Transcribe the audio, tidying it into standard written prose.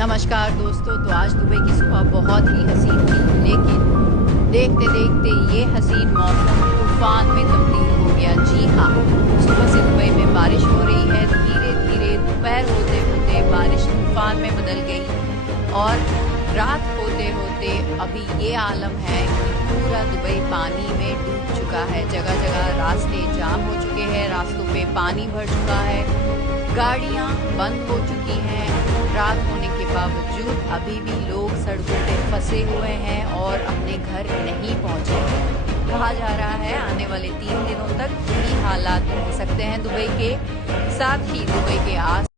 नमस्कार दोस्तों। तो आज दुबई की सुबह बहुत ही हसीन थी, लेकिन देखते देखते ये हसीन मौसम तूफान में तब्दील हो गया। जी हाँ, सुबह से दुबई में बारिश हो रही है। धीरे धीरे दोपहर होते होते बारिश तूफान में बदल गई और रात होते होते अभी ये आलम है कि पूरा दुबई पानी में डूब चुका है। जगह जगह रास्ते जाम हो चुके हैं, रास्तों पे पानी भर चुका है, गाड़ियां बंद हो चुकी हैं। रात होने के बावजूद अभी भी लोग सड़कों पे फंसे हुए हैं और अपने घर नहीं पहुंचे हैं। कहा जा रहा है आने वाले 3 दिनों तक यही हालात रह सकते हैं दुबई के। साथ ही दुबई के आस